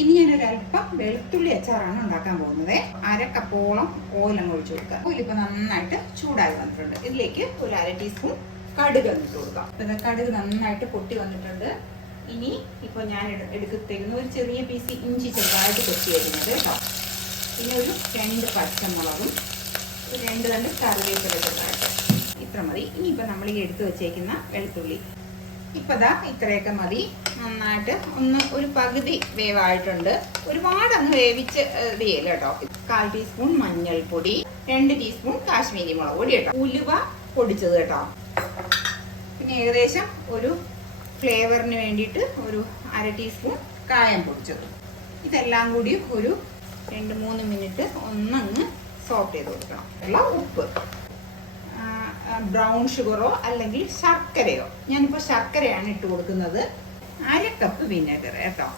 ഇനി ഞാനൊരല്പം വെളുത്തുള്ളി അച്ചാറാണ് ഉണ്ടാക്കാൻ പോകുന്നത്. 1/2 കപ്പോളം ഓയിലങ്ങ് ഒഴിച്ചു കൊടുക്കുക. ഓയിൽ ഇപ്പൊ നന്നായിട്ട് ചൂടായി വന്നിട്ടുണ്ട്. ഇതിലേക്ക് ഒരു 1/2 ടീസ്പൂൺ കടുക് ഇട്ട് കൊടുക്കാം. കടുക് നന്നായിട്ട് പൊട്ടി വന്നിട്ടുണ്ട്. ഇനി ഇപ്പൊ ഞാൻ എടുക്കുന്ന ഒരു ചെറിയ പീസ് ഇഞ്ചി ചെറുതായിട്ട് കൊത്തി വരുന്നത് കേട്ടോ. പിന്നെ ഒരു 2 പച്ചമുളകും 2 തണ്ട് കറിവേപ്പില ചെറുതായിട്ട്, ഇത്ര മതി. ഇനിയിപ്പോ നമ്മൾ ഈ എടുത്തു വെച്ചേക്കുന്ന വെളുത്തുള്ളി ഇപ്പതാ ഇത്രയൊക്കെ മതി. നന്നായിട്ട് ഒരു പകുതി വേവായിട്ടുണ്ട്. ഒരുപാട് അങ്ങ് വേവിച്ച് ചെയ്യല്ല കേട്ടോ. 1/4 ടീസ്പൂൺ മഞ്ഞൾപ്പൊടി, 2 ടീസ്പൂൺ കാശ്മീരി മുളക് പൊടി കേട്ടോ. ഉലുവ പൊടിച്ചത് കേട്ടോ. പിന്നെ ഏകദേശം ഒരു ഫ്ലേവറിന് വേണ്ടിയിട്ട് ഒരു 1/2 ടീസ്പൂൺ കായം പൊടിച്ചത്. ഇതെല്ലാം കൂടി ഒരു 2-3 മിനിറ്റ് ഒന്നങ്ങ് സോട്ട് ചെയ്ത് കൊടുക്കണം. ഉള്ള ഉപ്പ്, ബ്രൗൺ ഷുഗറോ അല്ലെങ്കിൽ ശർക്കരയോ, ഞാനിപ്പോൾ ശർക്കരയാണ് ഇട്ട് കൊടുക്കുന്നത്. 1/2 കപ്പ് വിനെഗർ കേട്ടോ.